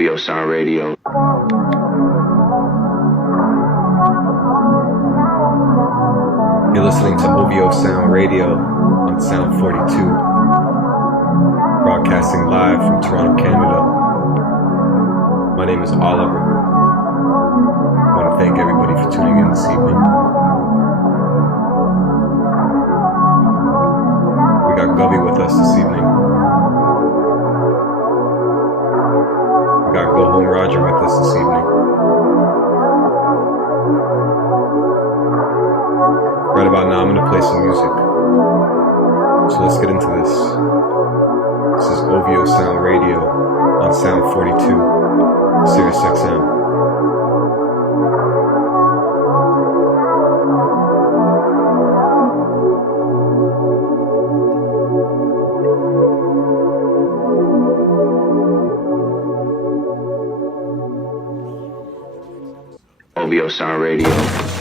OVO Sound Radio. You're listening to OVO Sound Radio on Sound 42, broadcasting live from Toronto, Canada. My name is Oliver. I want to thank everybody for tuning in this evening. We got Gubby with us this evening. We got Go Home Roger with us this evening. Right about now, I'm going to play some music. So let's get into this. This is OVO Sound Radio on Sound 42, Sirius XM. OVO Sound Radio.